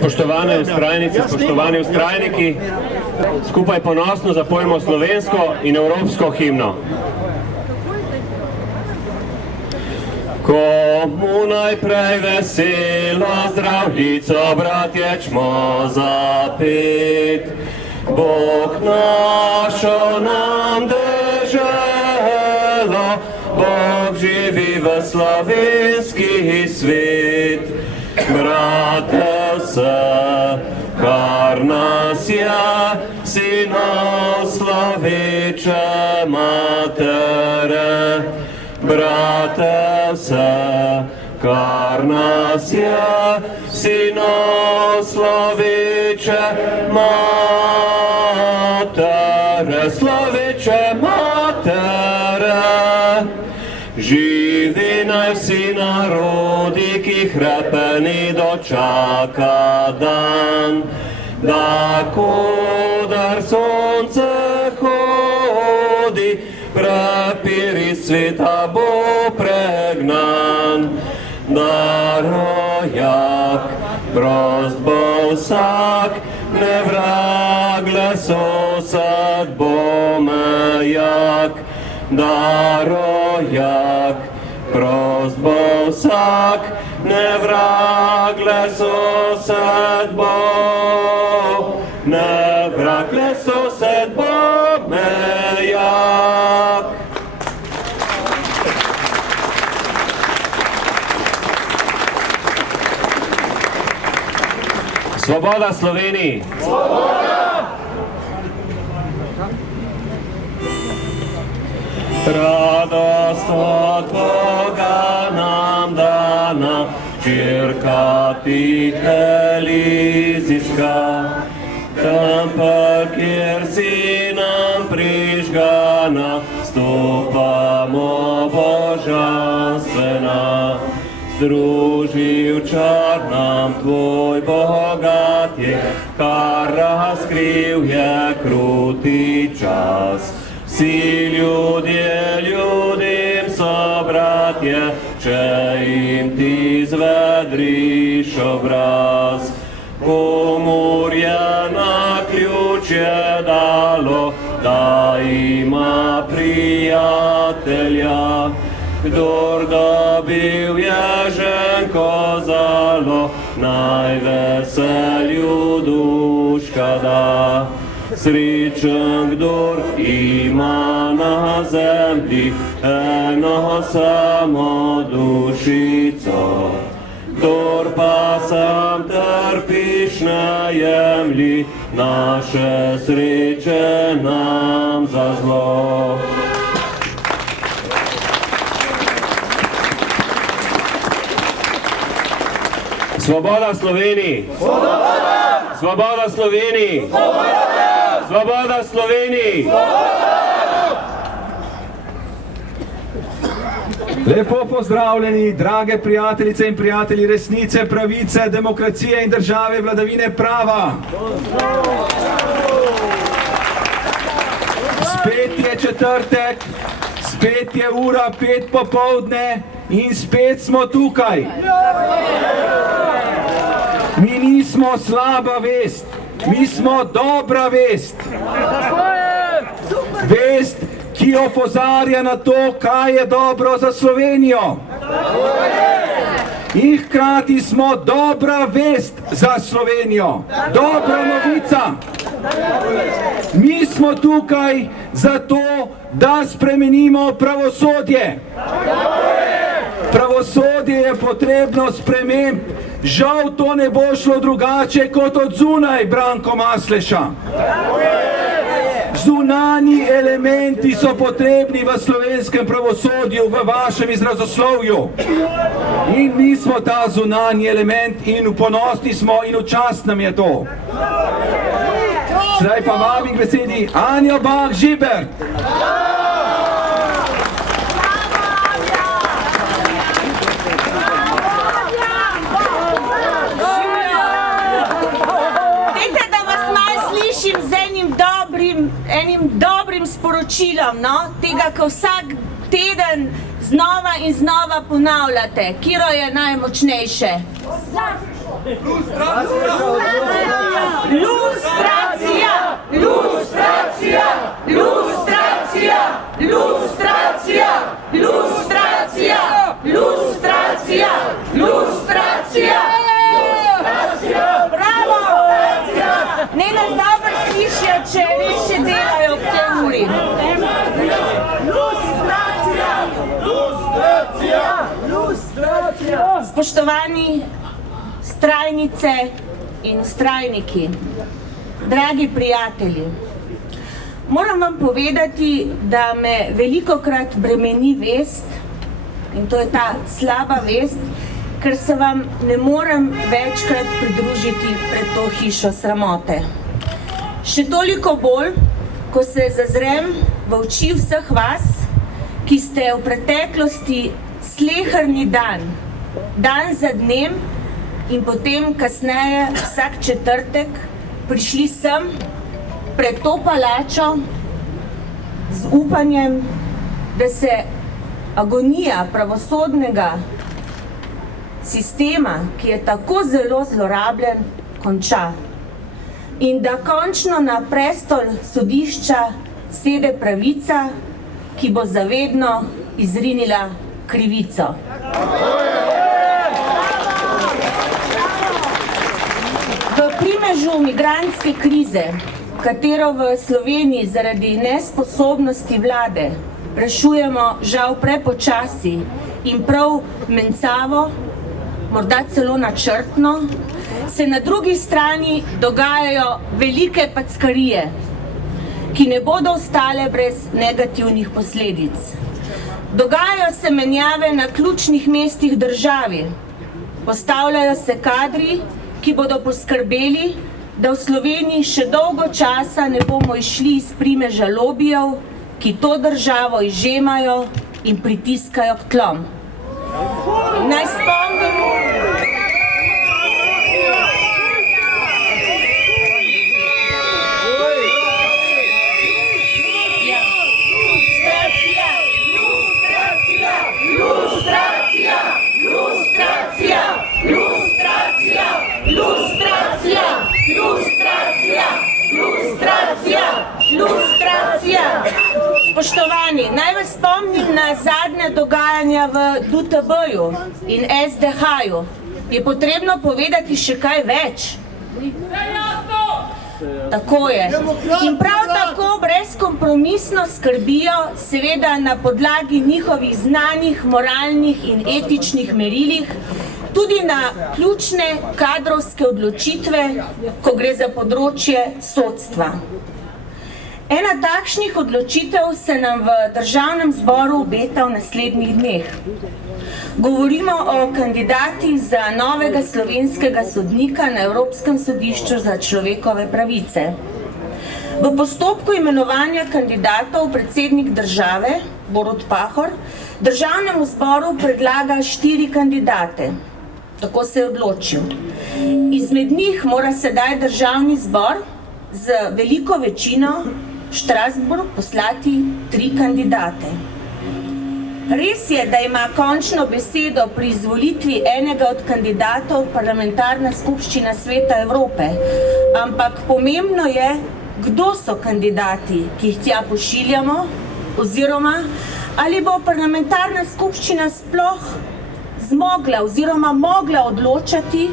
Spoštovane vztrajnice, spoštovani vztrajniki, skupaj ponosno zapojmo slovensko in evropsko himno. Komu najprej veselo zdravljico, bratje, čmo zapet. Bog našo nam deželo, Bog živi v slovenski svet. Brate vse, kar nas je, sinov sloveče matere. Brate vse, kar nas je, sinov sloveče matere, sloveče matere. Živi naj vsi narodi, ki hrepeni dočaka dan, da kodar sonce hodi, prepiri sveta bo pregnan. Da rojak prost bo vsak, ne vragle sosed bo mejak. Da rojak prost bo vsak, ne vragle sosed bo, ne vragle sosed bo mejak. Svoboda Sloveniji! Svoboda! Radost od Boga nam dana, hčerka ti Elizijska. Tempelj, kjer si nam prižgana, stopamo božanstvena. Združil čar nam tvoj bogatje, kar razkril je kruti čas. Vsi ljudje ljudim so bratje, če jim ti zvedriš obraz. Pomurje na ključje dalo, da ima prijatelja. Kdor dobil je ženko zalo, naj veselju duška da. Srečen, kdor ima na zemlji eno samo dušico. Kdor pa sam trpiš ne jemlji, naše sreče nam za zlo. Svoboda Sloveniji! Svoboda! Svoboda Sloveniji! Svoboda! Svoboda Sloveniji! Lepo pozdravljeni, drage prijateljice in prijatelji resnice, pravice, demokracije in države vladavine prava. Spet je četrtek, spet je ura 5 popoldne in spet smo tukaj. Mi nismo slaba vest, mi smo dobra vest. Vest, ki opozarja na to, kaj je dobro za Slovenijo. In hkrati smo dobra vest za Slovenijo. Dobra novica. Mi smo tukaj zato, da spremenimo pravosodje. Pravosodje je potrebno sprememb. Žal to ne bo šlo drugače kot od zunaj, Branko Masleša. Zunanji elementi so potrebni v slovenskem pravosodju, v vašem izrazoslovju. In mi smo ta zunanji element in ponosni smo in v čast nam je to. Zdaj pa vabim k besedi Anjo Bah Žibert. Enim dobrim sporočilom, tega, ko vsak teden znova in znova ponavljate, katero je najmočnejše. Lustracija! Lustracija! Lustracija! Lustracija! Lustracija! Lustracija! Lustracija! Bravo! Ne nas dobro slišijo, če res še delajo ob tej uri. Spoštovani vztrajnice in vztrajniki, dragi prijatelji, moram vam povedati, da me velikokrat bremeni vest, in to je ta slaba vest, ker se vam ne morem večkrat pridružiti pred to hišo sramote. Še toliko bolj, ko se zazrem v oči vseh vas, ki ste v preteklosti sleherni dan, dan za dnem in potem kasneje vsak četrtek prišli sem pred to palačo z upanjem, da se agonija pravosodnega sistema, ki je tako zelo zlorabljen, konča. In da končno na prestol sodišča sede pravica, ki bo zavedno izrinila krivico. V primežu migrantske krize, katero v Sloveniji zaradi nesposobnosti vlade rešujemo žal prepočasi in prav mencavo, morda celo načrtno, se na drugi strani dogajajo velike packarije, ki ne bodo ostale brez negativnih posledic. Dogajajo se menjave na ključnih mestih državi, postavljajo se kadri, ki bodo poskrbeli, da v Sloveniji še dolgo časa ne bomo išli iz primeža lobijev, ki to državo izžemajo in pritiskajo k tlom. Naj spomnim, spoštovani, naj vas spomnim na zadnje dogajanja v DUTB-ju in SDH-ju. Je potrebno povedati še kaj več? Tako je. In prav tako brezkompromisno skrbijo, seveda na podlagi njihovih znanih, moralnih in etičnih merilih, tudi na ključne kadrovske odločitve, ko gre za področje sodstva. Ena takšnih odločitev se nam v Državnem zboru obeta v naslednjih dneh. Govorimo o kandidatih za novega slovenskega sodnika na Evropskem sodišču za človekove pravice. V postopku imenovanja kandidatov predsednik države, Borut Pahor, Državnemu zboru predlaga 4 kandidate. Tako se je odločil. Izmed njih mora sedaj Državni zbor z veliko večino v Štrasburg poslati 3 kandidate. Res je, da ima končno besedo pri izvolitvi enega od kandidatov Parlamentarna skupščina Sveta Evrope, ampak pomembno je, kdo so kandidati, ki jih tja pošiljamo, oziroma ali bo Parlamentarna skupščina sploh zmogla oziroma mogla odločati,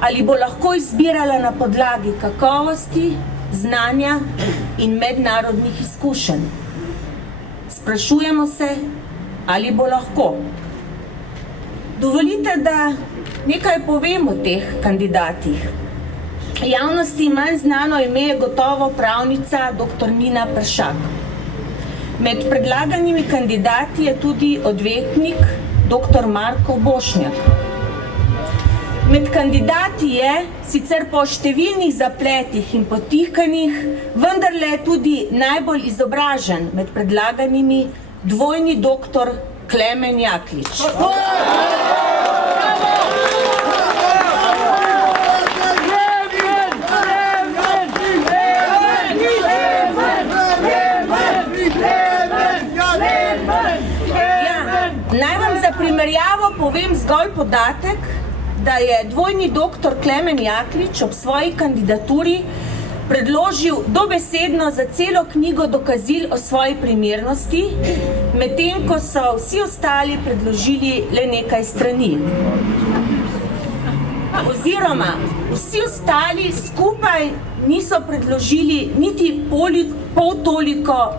ali bo lahko izbirala na podlagi kakovosti, znanja in mednarodnih izkušenj. Sprašujemo se, ali bo lahko. Dovolite, da nekaj povem o teh kandidatih. Javnosti manj znano ime je gotovo pravnica dr. Nina Peršak. Med predlaganimi kandidati je tudi odvetnik dr. Marko Bošnjak. Med kandidati je, sicer po številnih zapletih in potihkanjih, vendarle tudi najbolj izobražen med predlaganimi dvojni doktor Klemen Jaklič. Naj vam za primerjavo povem zgolj podatek, da je dvojni doktor Klemen Jaklič ob svoji kandidaturi predložil dobesedno za celo knjigo dokazil o svoji primernosti, medtem ko so vsi ostali predložili le nekaj strani. Oziroma, vsi ostali skupaj niso predložili niti pol toliko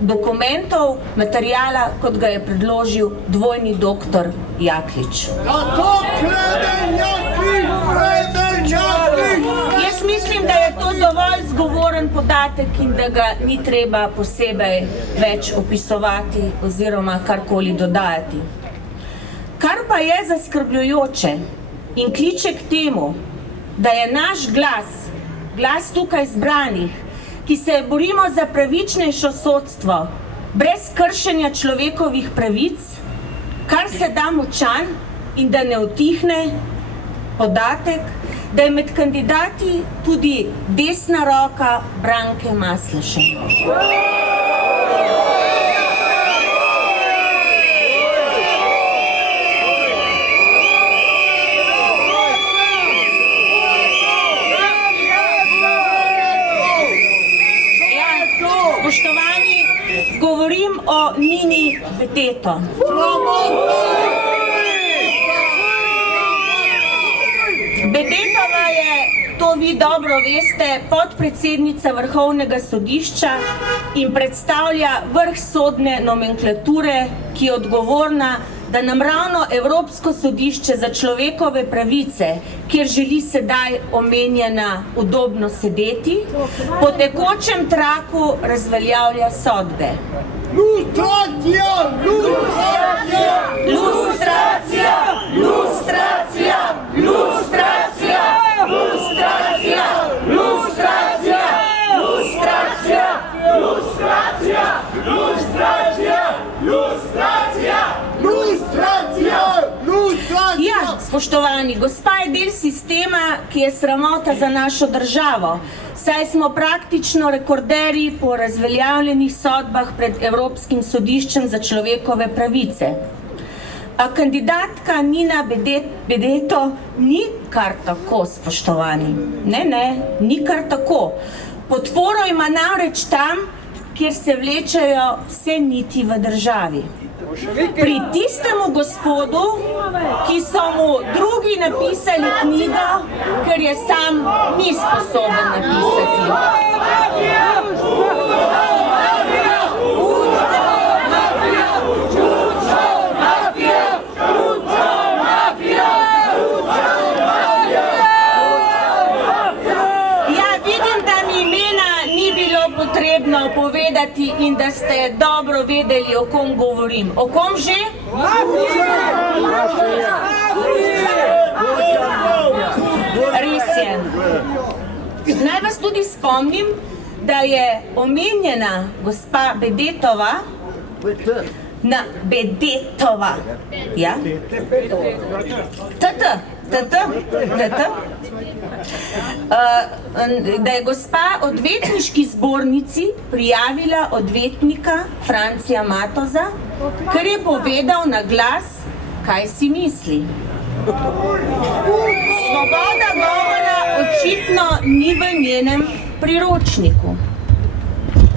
dokumentov, materijala, kot ga je predložil dvojni doktor Jaklič. Jaz mislim, da je to dovolj zgovoren podatek in da ga ni treba posebej več opisovati oziroma karkoli dodajati. Kar pa je zaskrbljujoče in kliče k temu, da je naš glas tukaj zbranih, ki se borimo za pravičnejšo sodstvo, brez kršenja človekovih pravic, kar se da močan in da ne utihne podatek, da je med kandidati tudi desna roka Branke Masleše. Spoštovani, govorim o Nini Bedeto. Bedetova je, to vi dobro veste, podpredsednica Vrhovnega sodišča in predstavlja vrh sodne nomenklature, ki je odgovorna, da nam ravno Evropsko sodišče za človekove pravice, kjer želi sedaj omenjena udobno sedeti, po tekočem traku razveljavlja sodbe. Lustracija! Lustracija! Lustracija! Lustracija! Lustracija! Lustracija! Lustracija! Lustracija! Lustracija! Lustracija! Lustracija! Lustracija! Lustracija! Ja, spoštovani, gospa je del sistema, ki je sramota za našo državo, saj smo praktično rekorderji po razveljavljenih sodbah pred Evropskim sodiščem za človekove pravice. A kandidatka Nina Bedeto ni kar tako, spoštovani. Ne, ni kar tako. Podporo ima namreč tam, kjer se vlečejo vse niti v državi. Pri tistemu gospodu, ki so mu drugi napisali knjigo, ker je sam ni sposoben napisati. Potrebno povedati in da ste dobro vedeli, o kom govorim. O kom že? Res je. Naj vas tudi spomnim, da je omenjena gospa Bedetova, ja? Da je gospa odvetniški zbornici prijavila odvetnika Francija Matoza, ker je povedal na glas, kaj si misli. Svoboda govora očitno ni v njenem priročniku.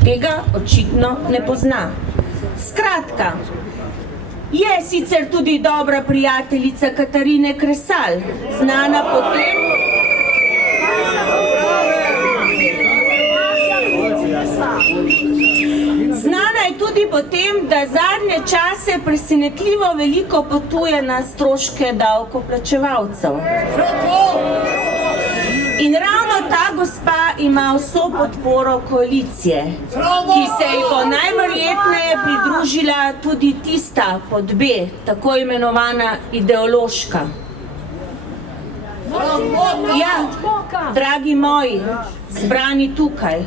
Tega očitno ne pozna. Skratka, je sicer tudi dobra prijateljica Katarine Kresal, znana po tem, da zadnje čase presenetljivo veliko potuje na stroške davkoplačevalcev. In ravno ta gospa ima vso podporo koalicije, ki se ji bo najverjetneje pridružila tudi tista pod B, tako imenovana ideološka. Ja, dragi moji, zbrani tukaj,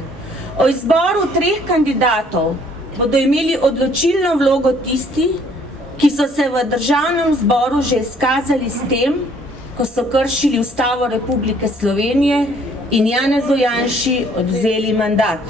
o izboru 3 kandidatov bodo imeli odločilno vlogo tisti, ki so se v Državnem zboru že izkazali s tem, ko so kršili Ustavo Republike Slovenije in Janezu Janši odvzeli mandat.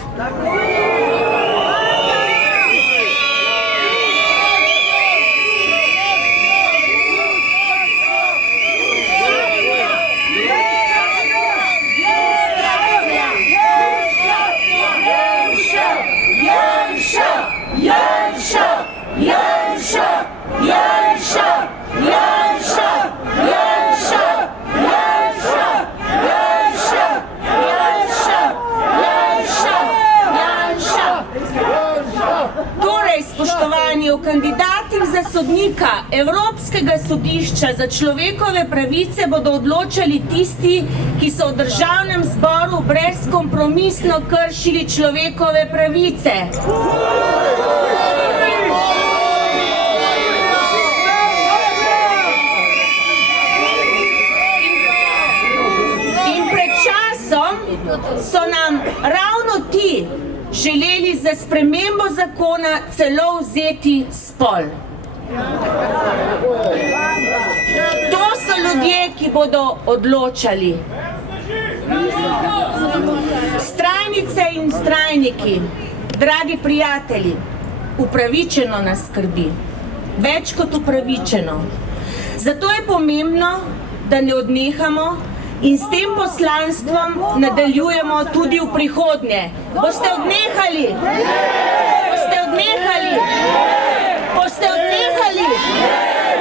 sodnika Evropskega sodišča za človekove pravice bodo odločali tisti, ki so v Državnem zboru brezkompromisno kršili človekove pravice. In pred časom so nam ravno ti želeli za spremembo zakona celo vzeti spol. To so ljudje, ki bodo odločali. Strajnice in strajniki, dragi prijatelji, upravičeno nas skrbi. Več kot upravičeno. Zato je pomembno, da ne odnehamo in s tem poslanstvom nadaljujemo tudi v prihodnje. Boste odnehali? Boste odnehali? Boste odnehali?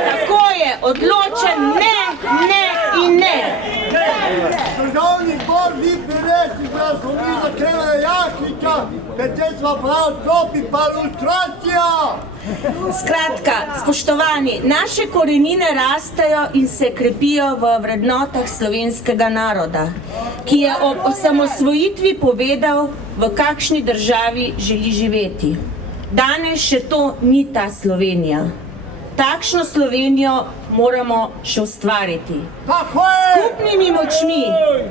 Tako je, odločen ne, ne in ne. Državni zbor vi prirešili glasovi za Klemena Jakliča, medtem smo prav topi pa lustracija. Skratka, spoštovani, naše korenine rastejo in se krepijo v vrednotah slovenskega naroda, ki je ob osamosvojitvi povedal, v kakšni državi želi živeti. Danes še to ni ta Slovenija. Takšno Slovenijo moramo še ustvariti. Skupnimi močmi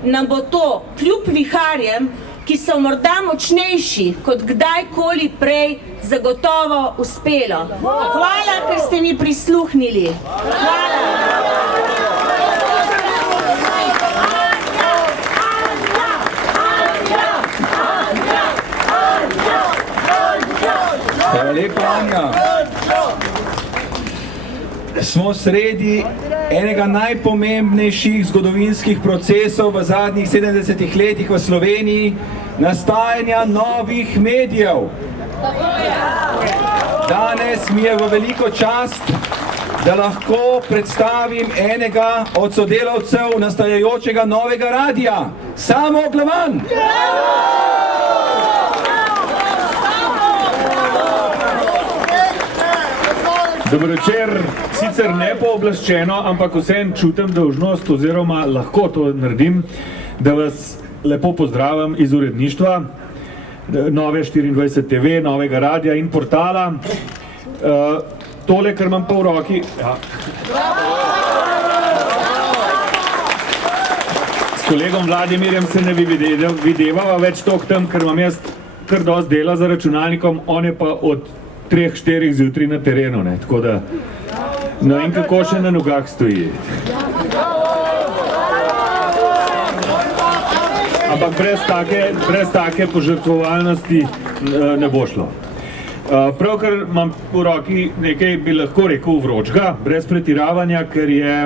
nam bo to, kljub viharjem, ki so morda močnejši kot kdajkoli prej, zagotovo uspelo. Hvala, ker ste mi prisluhnili. Hvala. Hvala lepa, Anja. Smo sredi enega najpomembnejših zgodovinskih procesov v zadnjih 70 letih v Sloveniji, nastajanja novih medijev. Danes mi je v veliko čast, da lahko predstavim enega od sodelavcev nastajajočega novega radia, Samo Glavan. Dober večer, sicer ne pooblaščeno, ampak vseeno čutim dolžnost oziroma lahko to naredim, da vas lepo pozdravim iz uredništva Nove 24 TV, novega radia in portala. Tole, kar imam pa v roki... S kolegom Vladimirjem se ne bi videvava več toliko tam, ker imam jaz kar dosti dela za računalnikom, on je pa od 3-4 zjutraj na terenu, ne, tako da no in kako še na nogah stoji. Ampak brez take požrtvovalnosti ne bo šlo. Pravkar imam v roki nekaj, bi lahko rekel, vročega, brez pretiravanja, ker je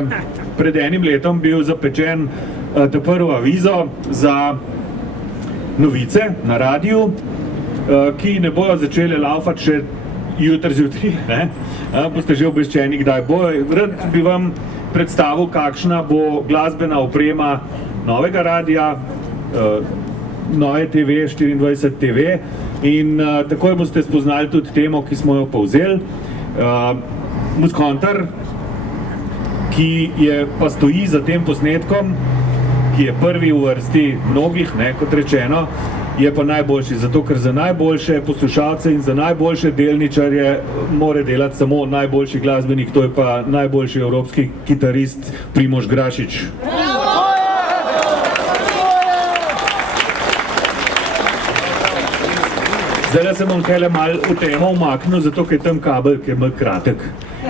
pred enim letom bil zapečen ta prvo avizo za novice na radiju, ki ne bojo začele laufati še jutri zjutraj, ne? Boste že obveščeni, kdaj bo. Rad bi vam predstavil, kakšna bo glasbena oprema novega radia, Nove TV, 24 TV in takoj boste spoznali tudi temo, ki smo jo povzeli. Muskontar, ki je pa stoji za tem posnetkom, ki je prvi v vrsti mnogih, ne, kot rečeno, je pa najboljši, zato ker za najboljše poslušalce in za najboljše delničarje mora delati samo najboljši glasbenik, to je pa najboljši evropski kitarist Primož Grašič. Zdaj se bom tele malo v temo umaknil, zato ker je tam kabel, ki je malo kratek.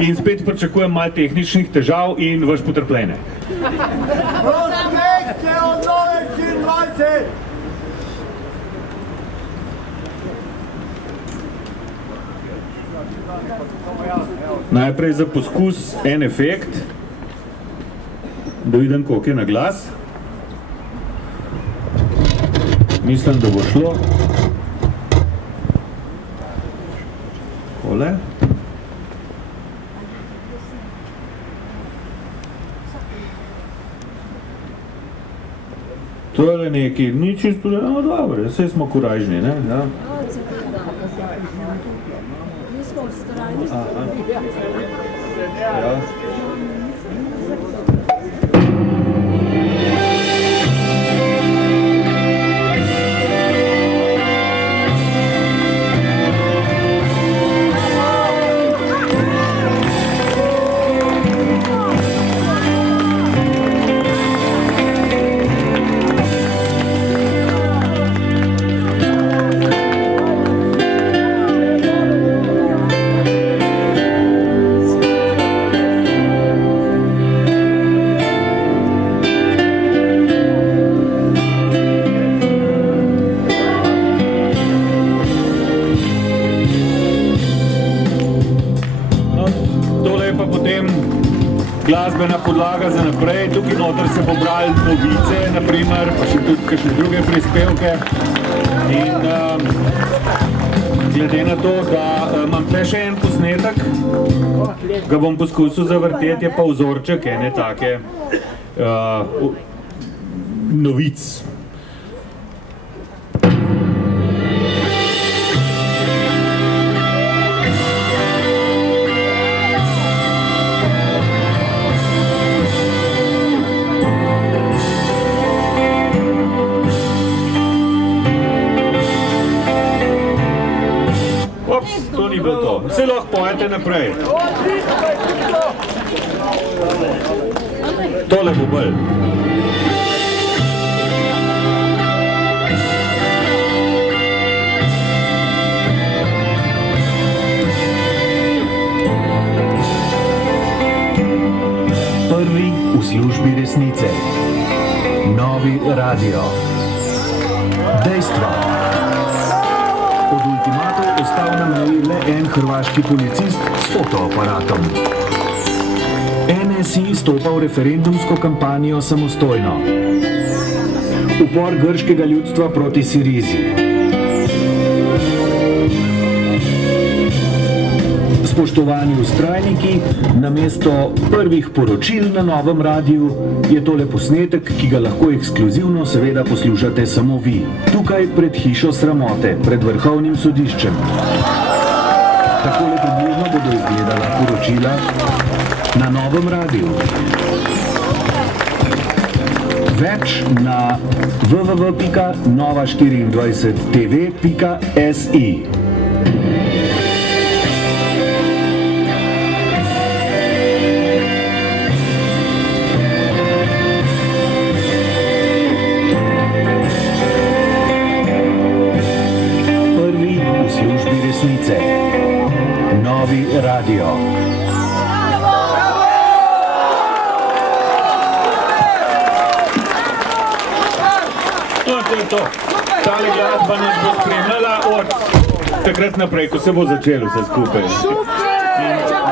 In spet pričakujem malo tehničnih težav in vaš potrpljenje. Prosmejte od Nove 24! Najprej za poskus en efekt, da vidim, koliko je na glas. Mislim, da bo šlo. Takole. To je nekaj, ni čisto, no dobro, vse smo korajžni, ne? Ja. Mi smo v strani. Glasbena podlaga za naprej, tukaj noter se bo brali novice, naprimer, pa še tudi kakšne druge prispevke. In glede na to, da imam tle še en posnetek, ga bom poskusil zavrteti, je pa vzorček ene take novic. To ni bilo to. Vse lahko pojete naprej. Tole bo bolj. Prvi v službi resnice. Novi radio. Dejstva. Od ultimatov ostal na meji le en hrvaški policist s fotoaparatom. NSI stopa v referendumsko kampanjo samostojno. Upor grškega ljudstva proti Sirizi. Spoštovani vztrajniki, namesto prvih poročil na novem radiju je tole posnetek, ki ga lahko ekskluzivno seveda poslušate samo vi. Tukaj pred hišo sramote, pred vrhovnim sodiščem. Takole približno bodo izgledala poročila na novem radiju. Več na www.nova24tv.si. Novi radio. To je to. Tale glasba nas bo spremljala od takrat naprej, ko se bo začelo vse skupaj. In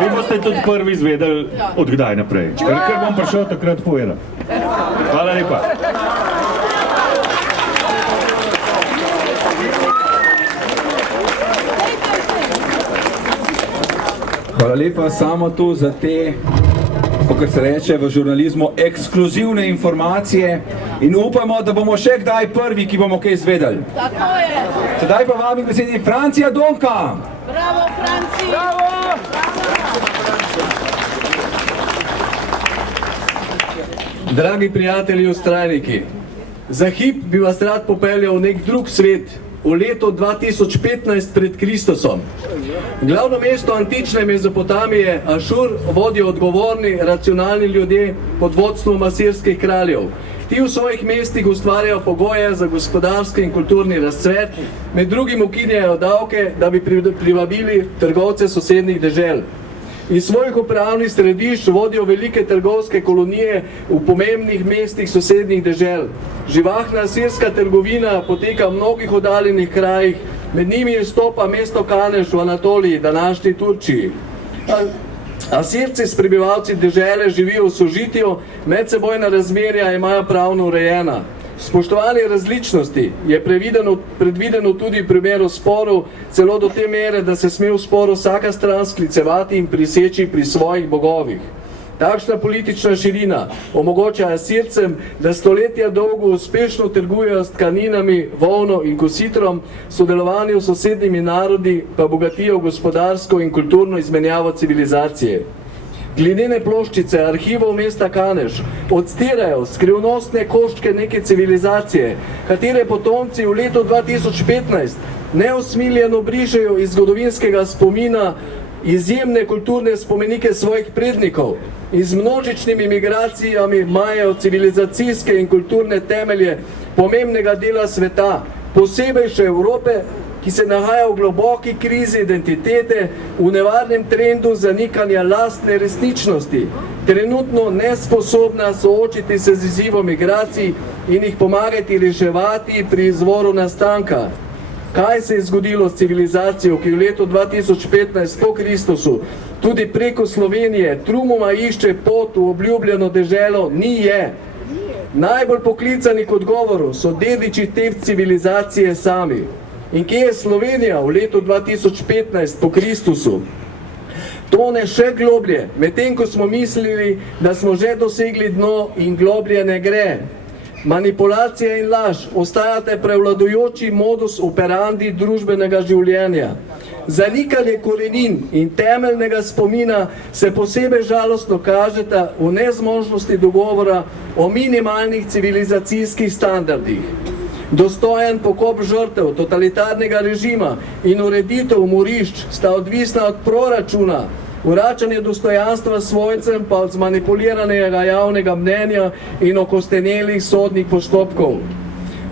vi boste tudi prvi izvedeli od kdaj naprej. Ker bom prišel takrat povedal. Hvala lepa. Hvala lepa samo tu za te, kot se reče v žurnalizmu, ekskluzivne informacije in upamo, da bomo še kdaj prvi, ki bomo kaj izvedeli. Tako je. Sedaj pa vabim k besedi Francija Donka. Bravo, Franci! Bravo! Dragi prijatelji vztrajniki, za hip bi vas rad popeljal v nek drug svet, v leto 2015 pred Kristusom. Glavno mesto antične Mezopotamije, Ašur, vodijo odgovorni, racionalni ljudje pod vodstvom asirskih kraljev. Ti v svojih mestih ustvarjajo pogoje za gospodarski in kulturni razcvet, med drugim ukinjajo davke, da bi privabili trgovce sosednjih dežel. Iz svojih upravnih središč vodijo velike trgovske kolonije v pomembnih mestih sosednjih dežel. Živahna asirska trgovina poteka v mnogih oddaljenih krajih, med njimi izstopa mesto Kaneš v Anatoliji, današnji Turčiji. Asirci s prebivalci dežele živijo v sožitju, medsebojna razmerja imajo pravno urejena. Spoštovanje različnosti je predvideno tudi v primeru sporov, celo do te mere, da se sme v sporu vsaka stran sklicevati in priseči pri svojih bogovih. Takšna politična širina omogoča Asircem, da stoletja dolgo uspešno trgujejo s tkaninami, volno in kositrom, sodelovanju s sosednjimi narodi pa bogatijo gospodarsko in kulturno izmenjavo civilizacije. glinene ploščice arhivov mesta Kanež odstirajo skrivnostne koščke neke civilizacije, katere potomci v letu 2015 neusmiljeno brišejo iz zgodovinskega spomina izjemne kulturne spomenike svojih prednikov in z množičnimi migracijami majajo civilizacijske in kulturne temelje pomembnega dela sveta, posebej še Evrope, ki se nahaja v globoki krizi identitete, v nevarnem trendu zanikanja lastne resničnosti, trenutno nesposobna soočiti se z izzivom migracij in jih pomagati reševati pri izvoru nastanka. Kaj se je zgodilo s civilizacijo, ki v letu 2015 po Kristusu tudi preko Slovenije trumoma išče pot v obljubljeno deželo, ni je. Najbolj poklicani k odgovoru so dediči te civilizacije sami. In kje je Slovenija v letu 2015 po Kristusu? Tone še globlje, medtem ko smo mislili, da smo že dosegli dno in globlje ne gre. Manipulacija in laž ostajate prevladujoči modus operandi družbenega življenja. Zanikanje korenin in temeljnega spomina se posebej žalostno kažeta v nezmožnosti dogovora o minimalnih civilizacijskih standardih. Dostojen pokop žrtev totalitarnega režima in ureditev morišč sta odvisna od proračuna, vračanje dostojanstva svojcem pa od zmanipuliranega javnega mnenja in okostenelih sodnih postopkov.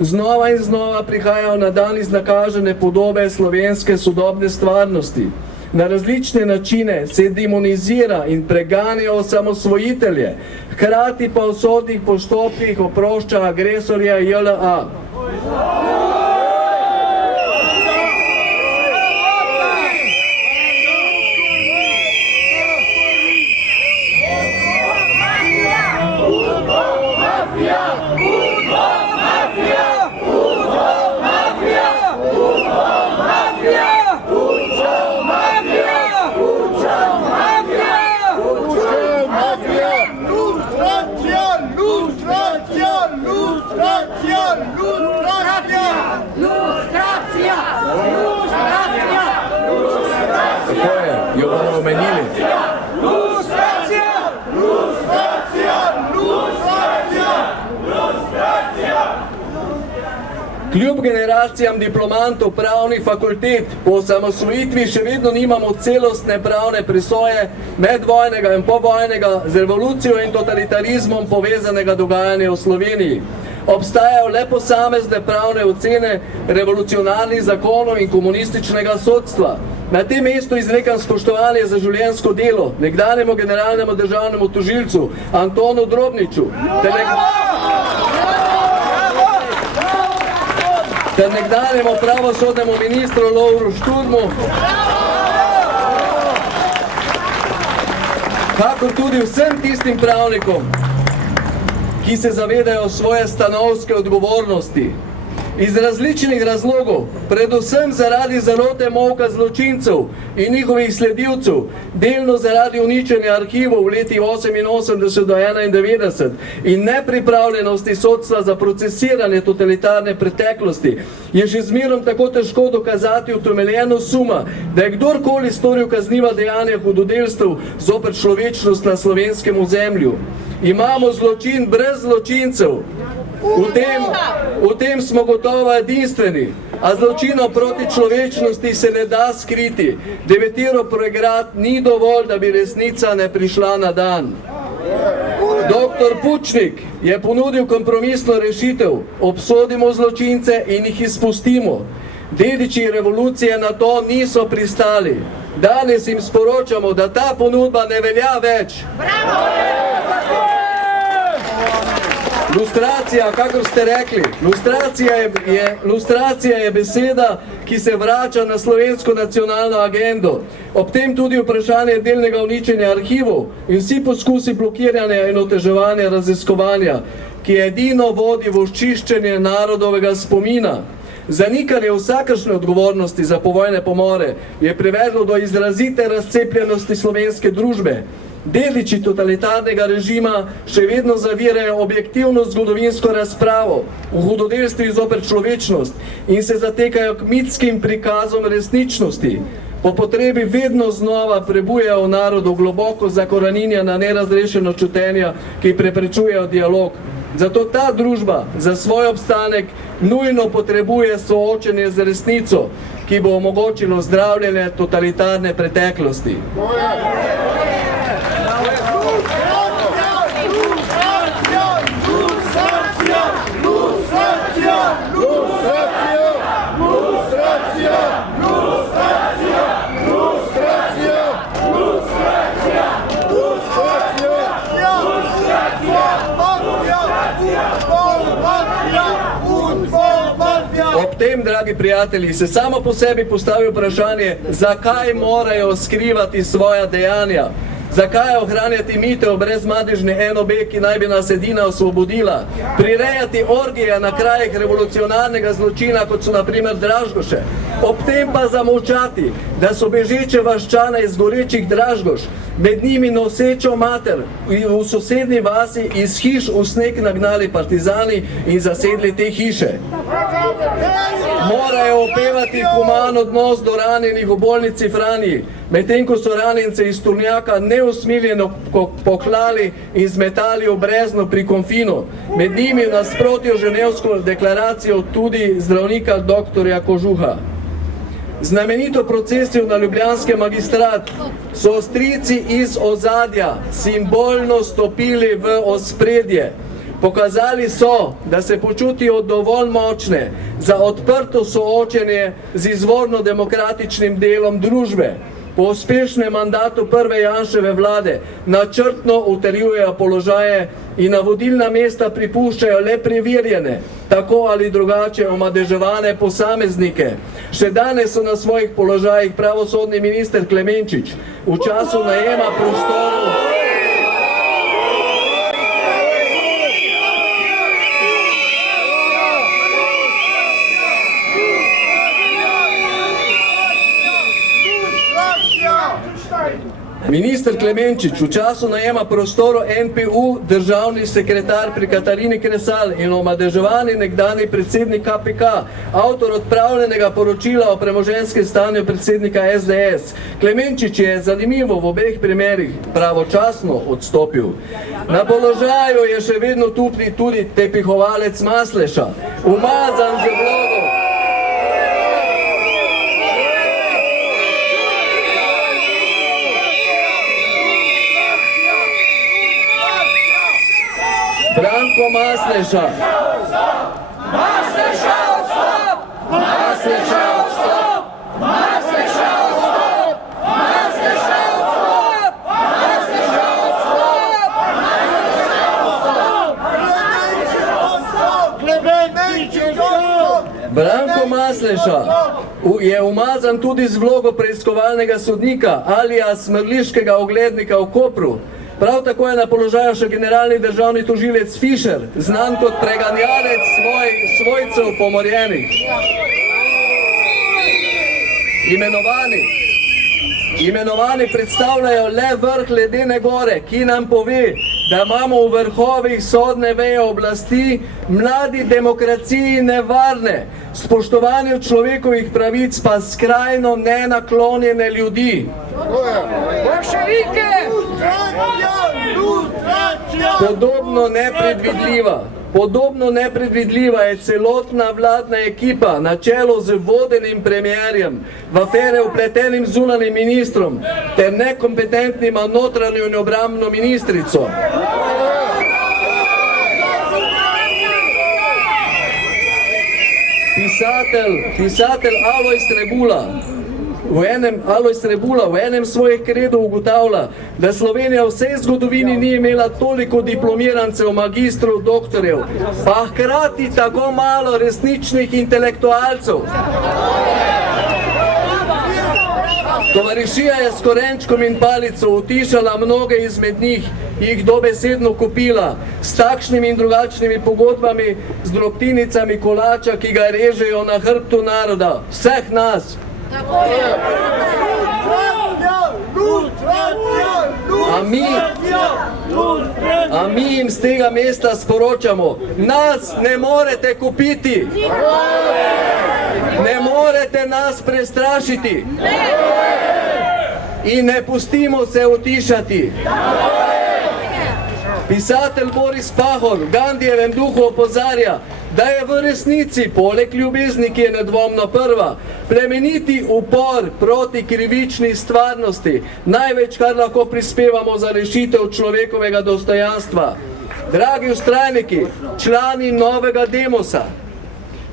Znova in znova prihajajo na dan iznakažene podobe slovenske sodobne stvarnosti. Na različne načine se demonizira in preganjajo osamosvojitelje, hkrati pa v sodnih postopkih oprošča agresorja JLA. Jo bomo omenili. Kljub generacijam diplomantov pravnih fakultet po osamosvojitvi še vedno nimamo celostne pravne presoje medvojnega in povojnega z revolucijo in totalitarizmom povezanega dogajanja v Sloveniji. Obstajajo le posamezne pravne ocene revolucionarnih zakonov in komunističnega sodstva. Na tem mestu izrekam spoštovanje za življenjsko delo nekdanjemu generalnemu državnemu tožilcu Antonu Drobniču ter nekdanjemu pravosodnemu ministru Lovru Šturmu, kakor tudi vsem tistim pravnikom, ki se zavedajo svoje stanovske odgovornosti. Iz različnih razlogov, predvsem zaradi zarote molka zločincev in njihovih sledilcev, delno zaradi uničenja arhivov v letih 88 do 91 in nepripravljenosti sodstva za procesiranje totalitarne preteklosti, je že zmerom tako težko dokazati utemeljeno suma, da je kdorkoli storil kazniva dejanja hudodelstev zoper človečnost na slovenskem ozemlju. Imamo zločin brez zločincev. V tem smo gotovo edinstveni, a zločinov proti človečnosti se ne da skriti. Devetiro pregrad ni dovolj, da bi resnica ne prišla na dan. Dr. Pučnik je ponudil kompromisno rešitev, obsodimo zločince in jih izpustimo. Dediči revolucije na to niso pristali. Danes jim sporočamo, da ta ponudba ne velja več. Lustracija, kakor ste rekli, lustracija je beseda, ki se vrača na slovensko nacionalno agendo. Ob tem tudi vprašanje delnega uničenja arhivov in vsi poskusi blokiranja in oteževanja raziskovanja, ki edino vodi v očiščenje narodovega spomina. Zanikanje vsakršne odgovornosti za povojne pomore je privedlo do izrazite razcepljenosti slovenske družbe. Dediči totalitarnega režima še vedno zavirajo objektivno zgodovinsko razpravo o hudodelstvi zoper človečnost in se zatekajo k mitskim prikazom resničnosti. po potrebi vedno znova prebujajo v narodu globoko zakoreninjena nerazrešena čutenja, ki preprečujejo dialog. Zato ta družba za svoj obstanek nujno potrebuje soočenje z resnico, ki bo omogočilo zdravljenje totalitarne preteklosti. Ob tem, dragi prijatelji, se samo po sebi postavi vprašanje, zakaj morajo skrivati svoja dejanja? Zakaj ohranjati mite brez madežne NOB, ki naj bi nas edina osvobodila? Prirejati orgije na krajih revolucionarnega zločina, kot so na primer Dražgoše? Ob tem pa zamolčati, da so bežeče vaščane iz gorečih Dražgoš, med njimi nosečo mater v sosednji vasi iz hiš v sneg nagnali partizani in zasedli te hiše. Morajo opevati human odnos do ranjenih v bolnici Franji, medtem ko so ranjence iz Turnjaka neusmiljeno poklali in zmetali v brezno pri Konfinu, med njimi v nasprotju ženevsko deklaracijo tudi zdravnika dr. Kožuha. Znamenito procesijo na ljubljanskem magistrat so strici iz ozadja simbolno stopili v ospredje. Pokazali so, da se počutijo dovolj močne za odprto soočenje z izvorno demokratičnim delom družbe. Po uspešnem mandatu prve Janševe vlade načrtno utrjujejo položaje in na vodilna mesta pripuščajo le preverjene, tako ali drugače omadeževane posameznike. Še danes so na svojih položajih pravosodni minister Klemenčič v času najema prostorov Minister Klemenčič v času najema prostorov NPU, državni sekretar pri Katarini Kresal in omadeževani nekdani predsednik KPK, avtor odpravljenega poročila o premoženskem stanju predsednika SDS. Klemenčič je zanimivo v obeh primerih pravočasno odstopil. Na položaju je še vedno tudi tepihovalec Masleša, umazan z vlogo. Branko Masleša. Masleša odstop! Masleša odstop! Masleša odstop! Masleša odstop! Masleša odstop! Branko Masleša je umazan tudi z vlogo preiskovalnega sodnika alija smrliškega oglednika v Kopru. Prav tako je na položaju še generalni državni tožilec Fišer, znan kot preganjalec svojcev pomorjenih. Imenovani predstavljajo le vrh ledene gore, ki nam pove, da imamo v vrhovih sodne veje oblasti mladi demokraciji nevarne, spoštovanju človekovih pravic pa skrajno nenaklonjene ljudi. Podobno nepredvidljiva je celotna vladna ekipa na čelu z vodenim premierjem, v afere vpletenim zunanjim ministrom ter nekompetentnima notranjo in obrambno ministrico. Pisatelj Alojz Strebula v enem svojih kredov ugotavlja, da Slovenija v vsej zgodovini ni imela toliko diplomirancev, magistrov, doktorjev, pa hkrati tako malo resničnih intelektualcev. Tovarišija je s korenčkom in palico utišala mnoge izmed njih, jih dobesedno kupila s takšnimi in drugačnimi pogodbami, z drobtinicami kolača, ki ga režejo na hrbtu naroda, vseh nas. A mi jim z tega mesta sporočamo, nas ne morete kupiti. Ne morete nas prestrašiti. In ne pustimo se utišati. Pisatelj Boris Pahor v Gandijevem duhu opozarja, da je v resnici, poleg ljubezni, ki je nedvomno prva, plemeniti upor proti krivični stvarnosti, največ, kar lahko prispevamo za rešitev človekovega dostojanstva. Dragi vztrajniki, člani novega demosa,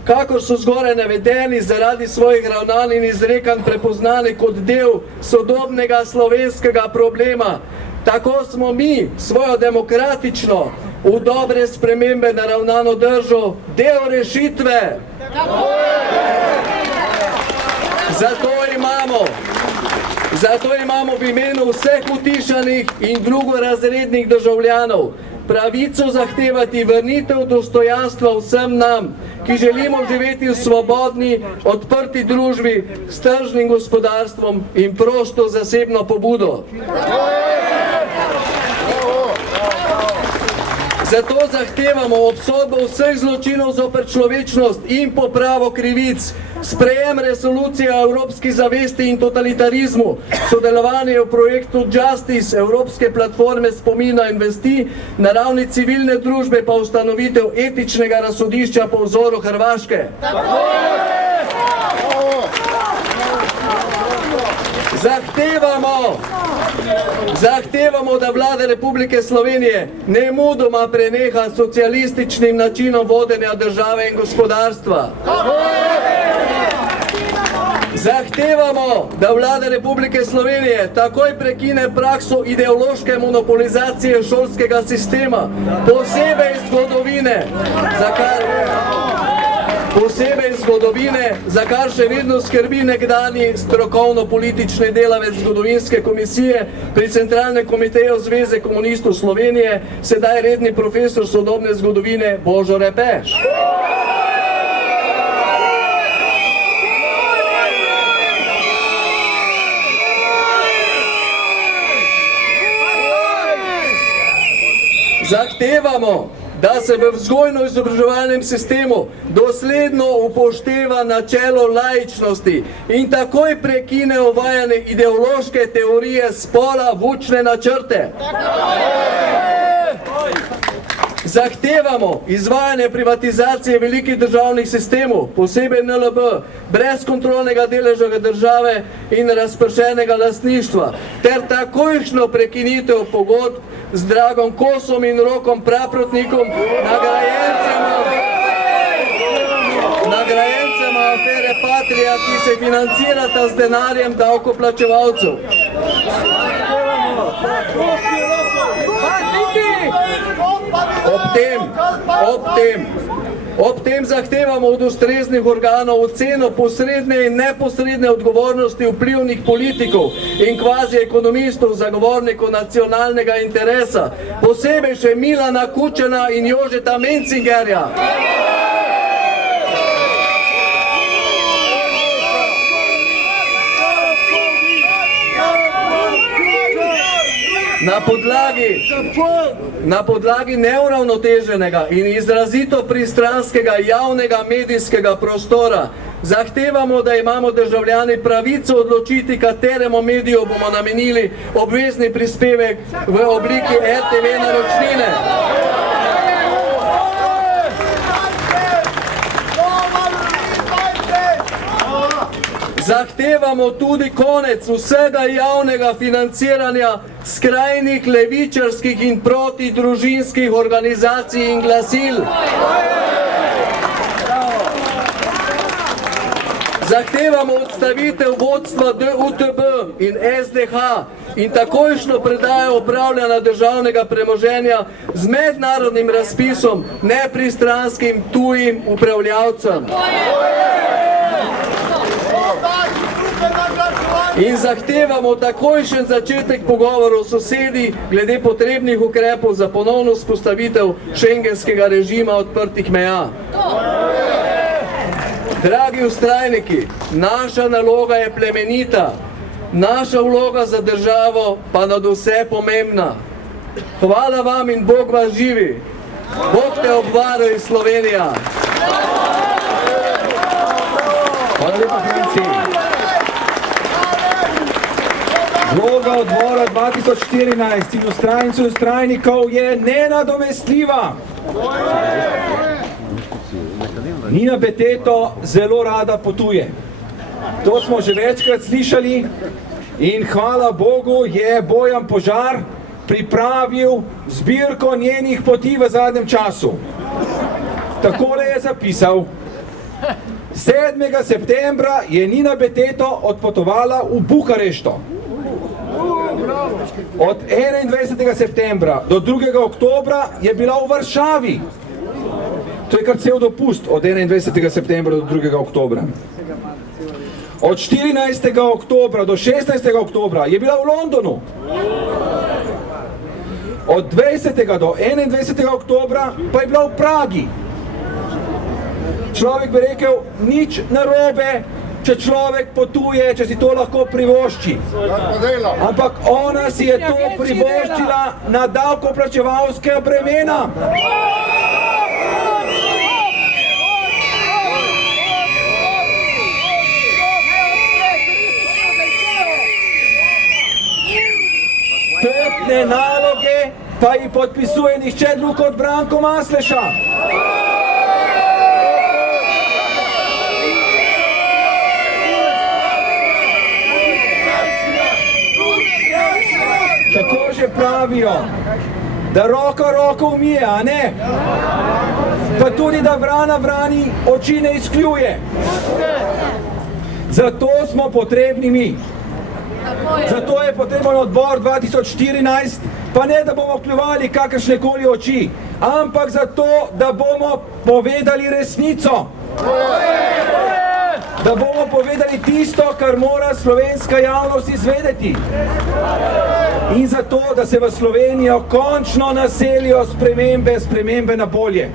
kakor so zgoraj navedeni, zaradi svojih ravnanj in izrekanj prepoznani kot del sodobnega slovenskega problema, tako smo mi svojo demokratično, v dobre spremembe naravnano držo, del rešitve. Zato imamo v imenu vseh utišanih in drugorazrednih državljanov pravico zahtevati vrnitev dostojanstva vsem nam, ki želimo živeti v svobodni, odprti družbi s tržnim gospodarstvom in prosto zasebno pobudo. Zato zahtevamo obsodbo vseh zločinov zoper človečnost in popravo krivic, sprejem resolucije o evropski zavesti in totalitarizmu, sodelovanje v projektu Justice, Evropske platforme spomina in vesti, na ravni civilne družbe pa ustanovitev etičnega razsodišča po vzoru Hrvaške. Zahtevamo, da vlada Republike Slovenije nemudoma preneha s socialističnim načinom vodenja države in gospodarstva. Zahtevamo, da vlada Republike Slovenije takoj prekine prakso ideološke monopolizacije šolskega sistema, posebej zgodovine, za kar še vedno skrbi nekdanji strokovno-politični delavec zgodovinske komisije pri Centralnem komiteju Zveze komunistov Slovenije, sedaj redni profesor sodobne zgodovine Božo Repeš. Zahtevamo, da se v vzgojno-izobraževalnem sistemu dosledno upošteva načelo laičnosti in takoj prekine uvajanje ideološke teorije spola v učne načrte. Zahtevamo izvajanje privatizacije velikih državnih sistemov, posebej NLB, brez kontrolnega deleža države in razpršenega lastništva, ter takojšnjo prekinitev pogodb z Dragom Kosom in Rokom Praprotnikom, nagrajencema afere Patria, ki se financirata z denarjem davkoplačevalcev. Ob tem zahtevamo od ustreznih organov oceno posredne in neposredne odgovornosti vplivnih politikov in kvazi-ekonomistov, zagovornikov nacionalnega interesa, posebej še Milana Kučana in Jožeta Mencingerja. Na podlagi neuravnoteženega in izrazito pristranskega javnega medijskega prostora zahtevamo, da imamo državljani pravico odločiti, kateremu mediju bomo namenili obvezni prispevek v obliki RTV naročnine. Zahtevamo tudi konec vsega javnega financiranja skrajnih levičarskih in protidružinskih organizacij in glasil. Zahtevamo odstavitev vodstva DUTB in SDH in takojšnjo predajo upravljanja državnega premoženja z mednarodnim razpisom nepristranskim tujim upravljavcem. In zahtevamo takojšen začetek pogovorov s sosedi glede potrebnih ukrepov za ponovno vzpostavitev šengenskega režima odprtih meja. Dragi vztrajniki, naša naloga je plemenita, naša vloga za državo pa nadvse pomembna. Hvala vam in Bog vas živi. Bog te obvaruje, Slovenija. Hvala lepa, Franci. Vloga odbora 2014 in ustrajnic in ustrajnikov je nenadomestljiva. Nina Beteto zelo rada potuje. To smo že večkrat slišali in hvala Bogu je Bojan Požar pripravil zbirko njenih poti v zadnjem času. Takole je zapisal. 7. septembra je Nina Beteto odpotovala v Bukarešto. Od 21. septembra do 2. oktobra je bila v Varšavi. To je kar cel dopust od 21. septembra do 2. oktobra. Od 14. oktobra do 16. oktobra je bila v Londonu. Od 20. do 21. oktobra pa je bila v Pragi. Človek bi rekel, nič narobe, če človek potuje, če si to lahko privošči. Ampak ona si je to privoščila na davkoplačevalske bremena. Potne naloge pa ji podpisuje nihče drug od Branko Masleša. Tako že pravijo, da roka roko umije, a ne? Pa tudi, da vrana vrani oči ne izkljuje. Zato smo potrebni mi. Zato je potreben odbor 2014, pa ne da bomo kljuvali kakršnekoli oči, ampak zato, da bomo povedali resnico. Da bomo povedali tisto, kar mora slovenska javnost izvedeti. In zato, da se v Slovenijo končno naselijo spremembe na bolje.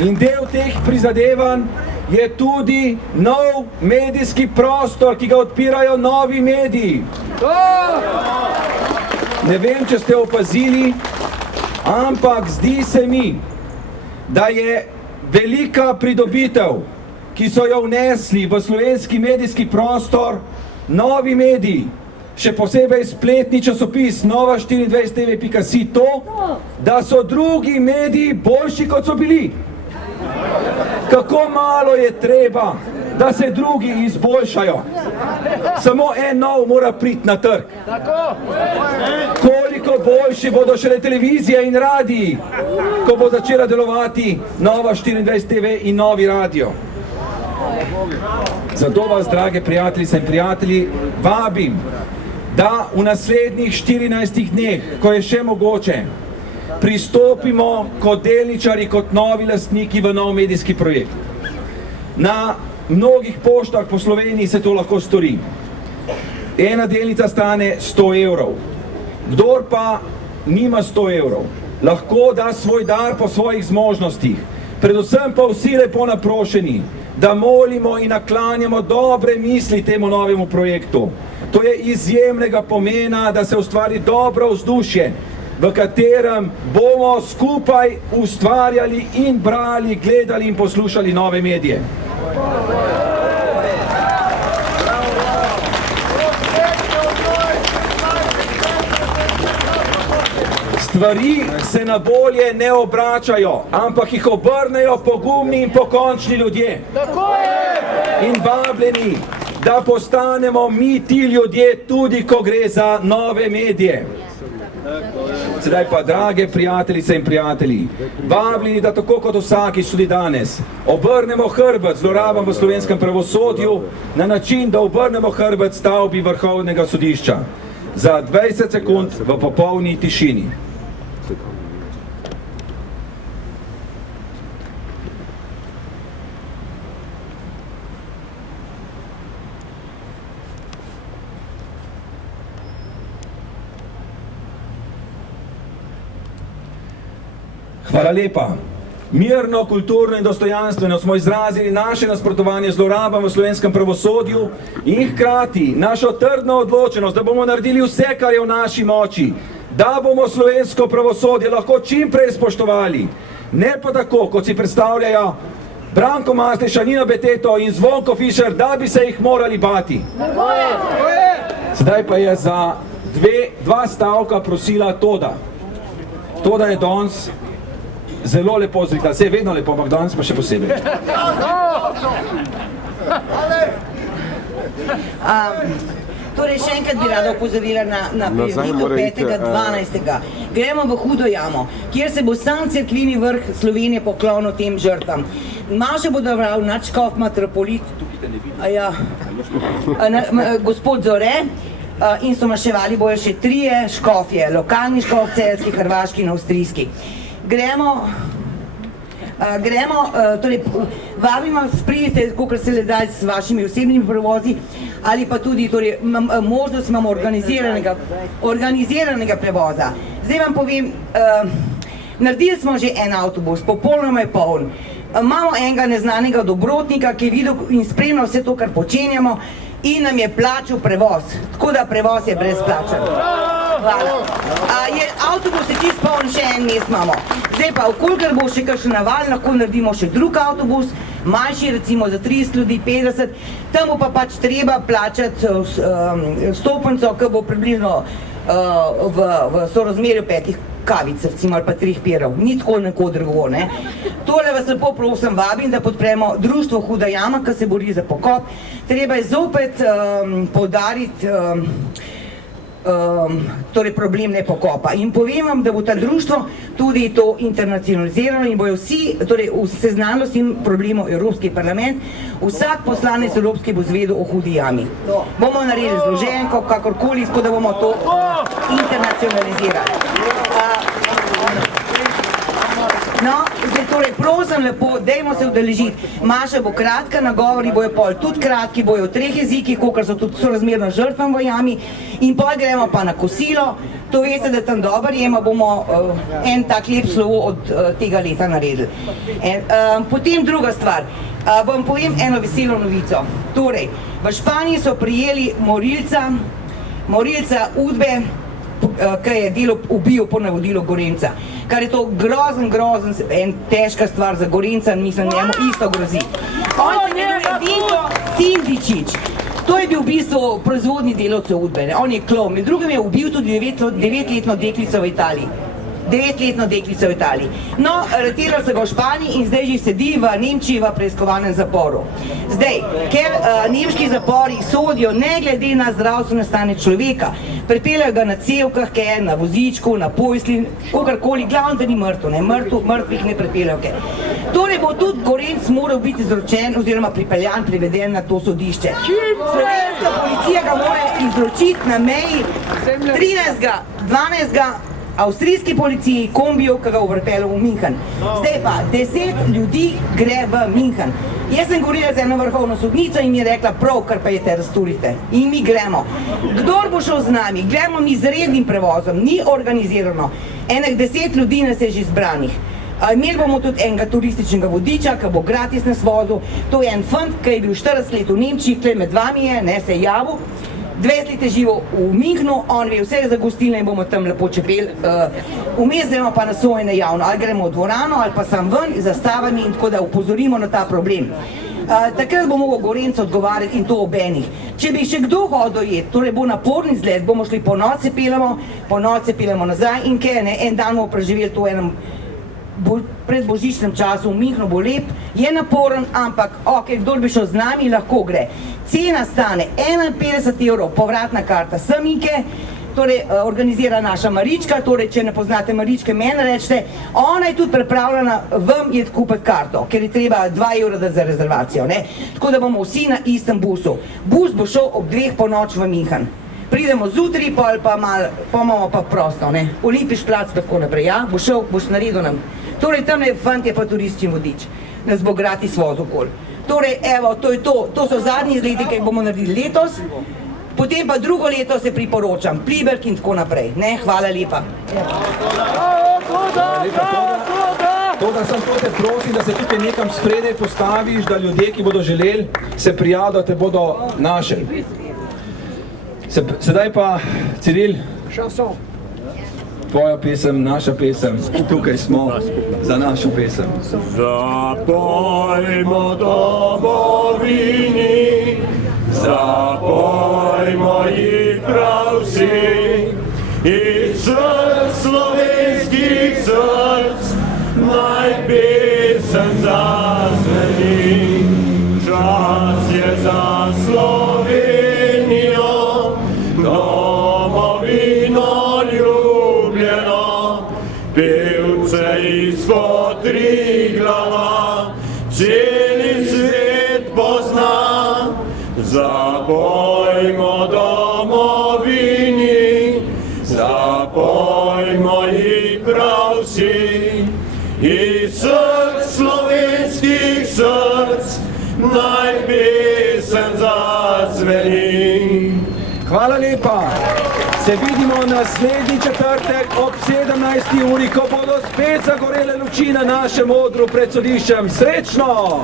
In del teh prizadevanj je tudi nov medijski prostor, ki ga odpirajo novi mediji. Ne vem, če ste opazili, ampak zdi se mi, da je velika pridobitev, ki so jo vnesli v slovenski medijski prostor novi mediji, še posebej spletni časopis Nova24tv.si, to, da so drugi mediji boljši, kot so bili. Kako malo je treba, da se drugi izboljšajo. Samo en nov mora priti na trg. Koliko boljši bodo šele televizija in radiji, ko bo začela delovati Nova24TV in Novi radio. Zato vas, drage prijateljice in prijatelji, vabim, da v naslednjih 14 dneh, ko je še mogoče, pristopimo kot delničari, kot novi lastniki v nov medijski projekt. Na mnogih poštah po Sloveniji se to lahko stori. Ena delnica stane 100 evrov. Kdor pa nima 100 evrov, lahko da svoj dar po svojih zmožnostih. Predvsem pa vsi lepo naprošeni, da molimo in naklanjamo dobre misli temu novemu projektu. To je izjemnega pomena, da se ustvari dobro vzdušje, v katerem bomo skupaj ustvarjali in brali, gledali in poslušali nove medije. Stvari se na bolje ne obračajo, ampak jih obrnejo pogumni in pokončni ljudje. In vabljeni, da postanemo mi ti ljudje, tudi ko gre za nove medije. Sedaj pa, drage prijateljice in prijatelji, vabljeni, da tako kot vsakič tudi danes obrnemo hrbet zlorabam v slovenskem pravosodju na način, da obrnemo hrbet stavbi Vrhovnega sodišča za 20 sekund v popolni tišini. Hvala lepa. Mirno, kulturno in dostojanstveno smo izrazili naše nasprotovanje zlorabam v slovenskem pravosodju in hkrati našo trdno odločenost, da bomo naredili vse, kar je v naši moči, da bomo slovensko pravosodje lahko čim prej spoštovali. Ne pa tako, kot si predstavljajo Branko Masleša, Nino Beteto in Zvonko Fišer, da bi se jih morali bati. Zdaj pa je za dva stavka prosila Toda. Toda je danes zelo lepo zrihla, se je vedno lepo, ampak danes pa še posebej. Torej, še enkrat bi rada opozorila na prireditev 5.12. Gremo v Hudo jamo, kjer se bo sam cerkvini vrh Slovenije poklonil tem žrtvam. Maša bo dobral nadškof metropolit, gospod Zore, in so maševali bojo še 3 škofje, lokalni škof, celjski, hrvaški in avstrijski. Gremo, torej, vabimo, sprijete, kakor se le daj s vašimi osebnimi prevozi, ali pa tudi, torej, možnost imamo organiziranega prevoza. Zdaj vam povem, naredili smo že en avtobus, popolnoma je poln. Imamo enega neznanega dobrotnika, ki je videl in spremljal vse to, kar počenjamo, in nam je plačal prevoz, tako da prevoz je brezplačen. Hvala. Avtobus je čisto poln, še en mest imamo. Zdaj pa, kolikor bo še kakšen naval, lahko naredimo še drug avtobus, manjši, recimo za 30 ljudi, 50, tam bo pa pač treba plačati stopnico, ki bo približno v sorazmerju 5 kavic, recimo, ali pa 3 pirov. Ni tako neko drugo, ne. Tole vas lepo prosim vabim, da podpremo društvo Huda jama, ki se bori za pokop. Treba je zopet poudariti torej problem nepokopa. In povem vam, da bo ta društvo tudi to internacionalizirano in bojo vsi, torej seznanilo s tem problemom Evropski parlament, vsak poslanec Evropski bo zvedel o Hudi jami. Bomo naredili zloženko, kakorkoli, tako da bomo to internacionalizirali. No, zdaj torej prosim lepo, dajmo se udeležiti. Maša bo kratka, nagovori bojo pol tudi kratki, bojo v 3 jezikih, kakor so tudi sorazmerno žrtvam v jami, in pol gremo pa na kosilo. To veste, da tam dobro jemo, bomo en tak lep slovo od tega leta naredili. Potem druga stvar, vam povem eno veselo novico. Torej, v Španiji so prijeli morilca Udbe, ki je ubil po navodilu Gorenca. Kar je to grozen, en težka stvar za Gorenca, mislim, njemu isto grozi. On se imenuje Vinko Sindičić. To je bil v bistvu proizvodni delavcev Udbe, on je klon. Med drugim je ubil tudi 9-letno deklico v Italiji. 9-letno deklico v Italiji. No, aretirali so ga v Španiji in zdaj že sedi v Nemčiji v preiskovanem zaporu. Zdaj, ker nemški zapori sodijo ne glede na zdravstveno stanje človeka, pripeljajo ga na cevkah, na vozičku, na pojsli, kakorkoli, glavno, da ni mrtev, ne, mrtvih ne pripeljajo. Torej bo tudi Gorenc moral biti izročen oziroma pripeljan, priveden na to sodišče. Slovenska policija ga mora izročiti na meji 13.12. avstrijski policiji kombijo, ki ga bo pripeljal v München. Zdaj pa 10 ljudi gre v München. Jaz sem govorila z eno vrhovno sodnico in mi je rekla, prav, kar pa je te razturite. In mi gremo. Kdor bo šel z nami, gremo mi z rednim prevozom, ni organizirano. Enih 10 ljudi nas je že zbranih. Imeli bomo tudi enega turističnega vodiča, ki bo gratis nas vozil. To je en fant, ki je bil 40 let v Nemčiji, tukaj med vami je, ne, se je javil. 20 let je živel v Münchnu, on ve vse za gostilne in bomo tam lepo čepeli. Vmes gremo pa na sojenje javno, ali gremo v dvorano, ali pa sam ven z zastavami in tako da upozorimo na ta problem. Takrat bo mogel Gorenc odgovarjati in to ob enih. Če bi še kdo hodil jeti, torej bo naporni izlet, bomo šli po noci peljemo nazaj in kaj, ne, en dan bomo preživeli to enem pred božičnem času v Münchnu bo lep, je naporen, ampak ok, kdor bi šel z nami, lahko gre. Cena stane 51 €, povratna karta Saminke, torej organizira naša Marička, torej če ne poznate Maričke, meni rečete, ona je tudi pripravljena vam je kupiti karto, ker je treba 2 € dati za rezervacijo, ne? Tako da bomo vsi na istem busu. Bus bo šel ob 2 po noč v München. Pridemo zjutraj, pa imamo pa prosto, ne? Olimpiš plac, tako naprej, ja? Boš šel, boš naredil nam. Torej, tam je fant je pa turistični vodič. Nas bo gratis vozil okoli. Torej, evo, to je to. To so zadnji izleti, ki jih bomo naredili letos. Potem pa drugo leto se priporočam. Pliberk in tako naprej. Ne, hvala lepa. To, da sem te prosim, da se tukaj nekam spredaj postaviš, da ljudje, ki bodo želeli se prijaviti, da te bodo našli. Sedaj pa, Ciril. tvoja pesem, naša pesem, tukaj smo za našo pesem. Zapojmo domovini, zapojmo ji prav vsi, iz src slovenskih src, naj pesem zazveni. Čas je za Slovenijo, domovino ljubljeno, pevce izpod Triglava, celi svet pozna. Zapojmo domovini, zapojmo ji prav vsi, iz src slovenskih src, naj pesem zazveni. Hvala lepa. Se vidimo naslednji četrtek ob 17. uri, ko bodo spet zagorele luči na našem odru pred sodiščem. Srečno!